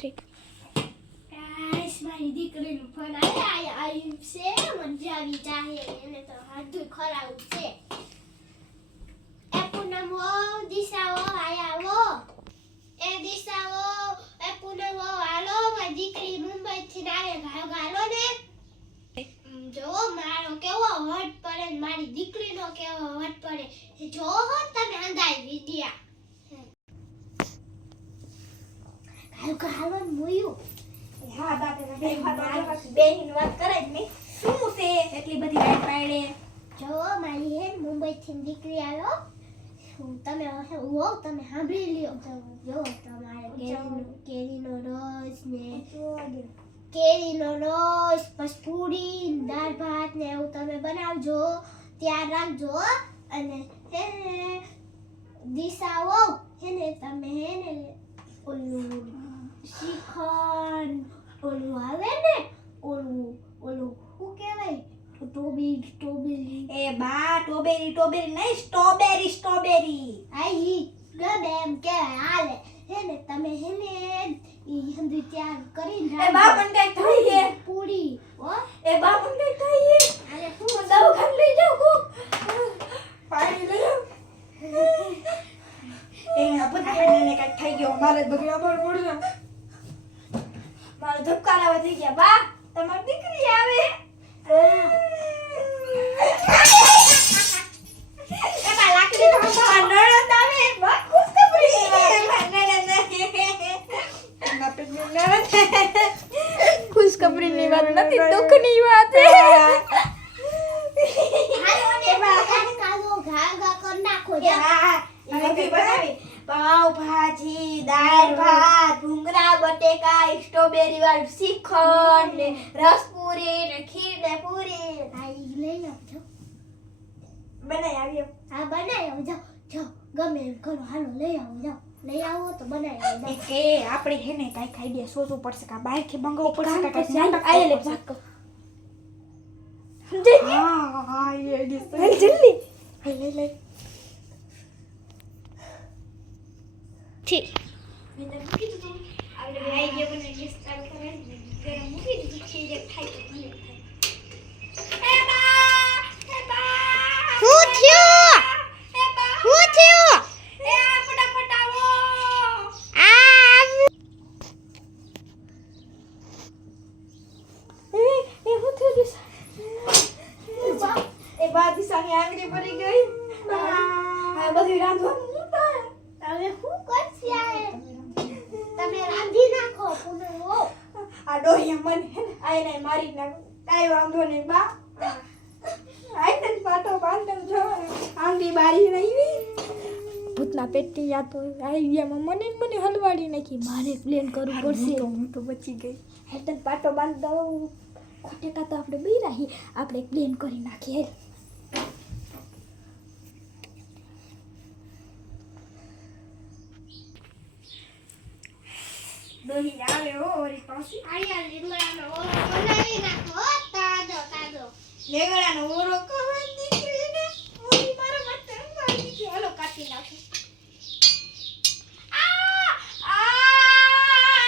ઉઠી ગાઈસ મારી દીકરીનો ફોન આવ્યો છે મજા આવી જાય એને તો હાથું ખરાબ છે એ પૂનમ હો દિશાઓ આયાવો એ દિશાઓ એ પૂનમ હો હાલો મારી દીકરી મુંબઈ થી આવે ભાગ હાલો ને જો મારો કેવો વટ પડે ને મારી દીકરીનો કેવો વટ પડે જો હો તમે અંધાઈ વિડિયા હાલો મુયું હા બાપે બેહીન વાત કરે જ નહીં શું છે એટલી બધી રાત પાડે જો મારી હે મુંબઈ થી દીકરી આવ્યો તમે હો તમે સાંભળી લ્યો જો તમારે કેરીનો રસ ને કેરીનો રસ પછી પૂરી દાળ ભાત ને એવું તમે બનાવજો ત્યાર રાખજો અને હે દિશાઓ હેને તમે હેને ઓલું શ્રીખંડ ઓલું આવે ને ઓલું શું કહેવાય ટોબેરી એ બા ટોબેરી નહીં સ્ટ્રોબેરી આઈ ગમે એમ કે હાલે હેને તમે હેને ઈ હંધી ત્યાર કરીને એ બા મને કઈ થઈ હે પૂરી હો એ બા મને કઈ થઈ હે અરે હું દવાખાને લઈ જાઉં કો પાણી લઈ આવ એ આપણને કઈ થઈ ગયો મારે બગડા પર પડશે મારો ધબકારા થઈ ગયા બા તમારી દીકરી આવે એમાં લાકડી તો નણંદ આવે બા ખુશખબરી ખુશખબરીની વાત નથી દુઃખની વાત છે પાવ ભાજી દાળ ભાત ભૂંગળા બટેકા સ્ટ્રોબેરી વાળું શ્રીખંડ ને રસપુરી ને ખીર ને પૂરી લઈ આવજો બનાવી આવ્યો હા બનાવી આવજો જો ગમે એમ કરો હાલો લઈ આવો તો બનાવી આવજો કે આપણે હે ને કાઈ આઈડિયા શોધવું પડશે કે બહાર થી મંગાવવું પડશે કે કાઈ આલે લે જાક હા એ જલ્દી લઈ ઠીક મેં મૂકી દીધું આપણે આઈડિયા બને ગેસ ચાલુ કરે ગરમ મૂકી દીધું ખીર થાય તો ભલે થાય એ બા શું થયું શું થયું એ ફટાફટ આવો એ હું થયું દિશા એ બા દિશાની આંગળી ભરી ગઈ આ બધું રાંધવાનું તમે શું કરશી આ તમે રાંધી નાખો પુનઃ આ ડોહી મને આઈને મારી નાખ કાઈ વાંધો નહીં બા આઈને પાટો બાંધો જો આંગળી બારી નહીં ભૂતના પેટની યાદ તો આઈડિયામાં મને હલવાડી નાખી મારે પ્લેન કરવું પડશે હું તો બચી ગઈ હેતન પાટો બાંધ દઉં ખોટે કા તો આપણે બી રહી આપણે પ્લેન કરી નાખીએ દોહી આવે હો ઓરી પાછી આયા લીમડાનો ઓરો બનાવી નાખો તાજો લેગડાનો ઓરો કવર દીકરીને ઓરી મારા માટે મારી છે હાલો કાટી નાખું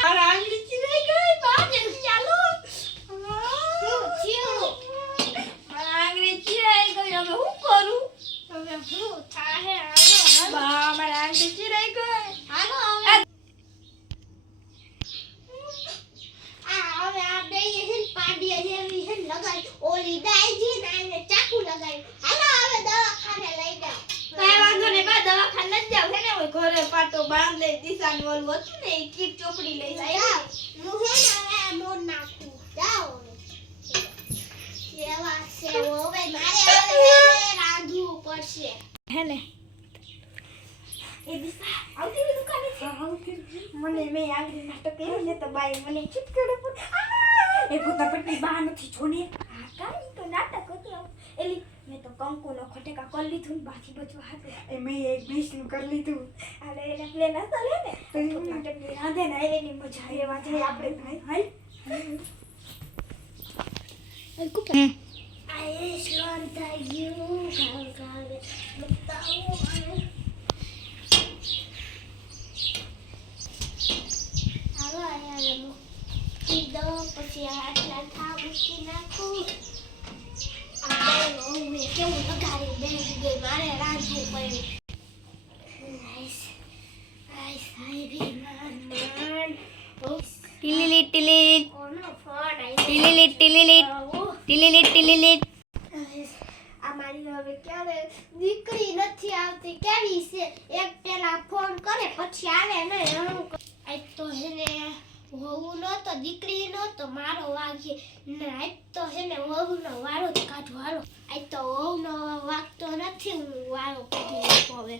મારા આંગળી ચીરાઈ ગઈ બા જલ્દી ચાલો મારા આંગળી ચીરાઈ ગઈ હવે હું કરું હવે હું થાહે હાલો બા મારા આંગળી ચીરાઈ ગઈ હાલો હવે આ બે હેન પાડિયા જેવી હેન લગાઈ ઓલી ડાઈજી ને આને ચાકુ લગાઈ હાલો હવે દવાખાને લઈ જાઓ કાઈ વાંધો નહીં બા દવાખાને જ જાવ છે ને ઓય ઘરે પાટો બાંધ લે દિશાની ઓલું હતું ને એ કીટ ચોપડી લઈ જાય હું હે ને હવે મોર નાખું જાઓ એવા છે હવે મારે હવે રાંધવું પડશે હે ને એ દિશા આવતી રે દુકાને છે આવતી મને મે આંગળી નાટક કર્યું ને તો બાઈ મને ચીપકડો પર એ ભૂતા પટ્ટી બા નથી જોને આ કાઈ તો નાટક હતું એલી મેં તો કંકુનો ખટેકા કરી લીધું ને બાકી બચવા હતું એ મેં એક બીસનું કરી લીધું અરે એને પ્લેન હતા લે ને તો નાટક ની રાંધે ને એની મજા આવે વાત આપણે ભાઈ હાલ એ કુપા આઈ સ્લોન થઈ ગયું કાલ બતાવો હાલો આયા કાઢવું પડ્યું. આઈસ આઈસ આઈ માન ટીલીલીટ ટીલીલીટ કોનો ફોન આઈ ટીલીલીટ ટીલીલીટ ટીલીલીટ ટીલીલીટ. આ મારી હવે ક્યારે દીકરી નથી આવતી કેવી છે એક પેલા ફોન કરે પછી આવે ને આજ તો હેને વહુ નો તો દીકરી નો તો મારો વાગ્યે ને આજ તો હેને વહુ નો વારો જ કાઢો હાલો આજ તો વહુ નો વાગતો નથી હું વારો કાઢી નાખો હવે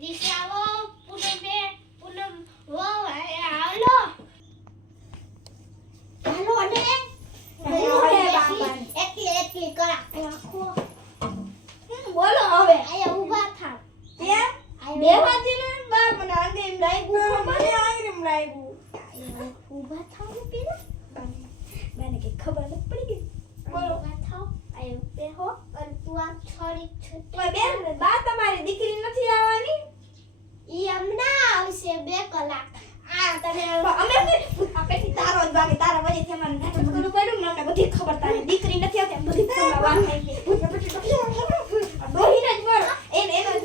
દિશાઓ પૂનમ વહુ હાલો હાલો ને એટલી કરા રાખો બોલો હવે. આયા ઊભા થાવ કેમ? આયા બેવાજી ને બા મને આંગે એમ લાગ્યું, મને આંગે એમ લાગ્યું. ઊભા થાવ ને પેલા મને કઈ ખબર નથી પડી ગઈ. બોલો. ઊભા થાવ આયા બેહો અને તું આમ છોડી ઓય બેન, બા તમારી દીકરી નથી આવવાની? ઈ હમણાં આવશે 2 કલાક આ તમે અમે આપેથી તારો જ વાગે, તારા વજેથી અમારે નાટક કરવું પડ્યું ને, અમને બધી ખબર તારી દીકરી નથી આવતી, એમ બધી ખબર વાત થઈ ગઈ. ડોહીને જ મારો, એનો જ.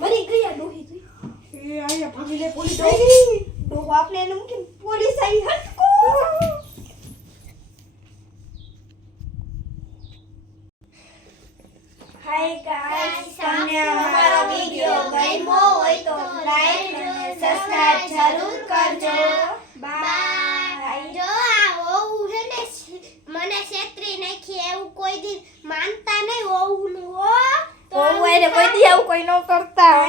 બધી ક્રિયા ડોહી થઈ. એ આયા ભાગી લે પોલીસ આવી. ડોહો આપણે એને મૂકીને પોલીસ આવી હટકો. હાય ગાઈસ, તમને અમારો વિડિયો ગમ્યો હોય તો લાઈક અને સબસ્ક્રાઇબ જરૂર કરજો. બાય. જો આ વહુ હે ને મને છેતરી નાખી એવું કોઈ દી માનતા નહીં વહુનું હો કોઈ દી આવું કોઈ ન કરતા.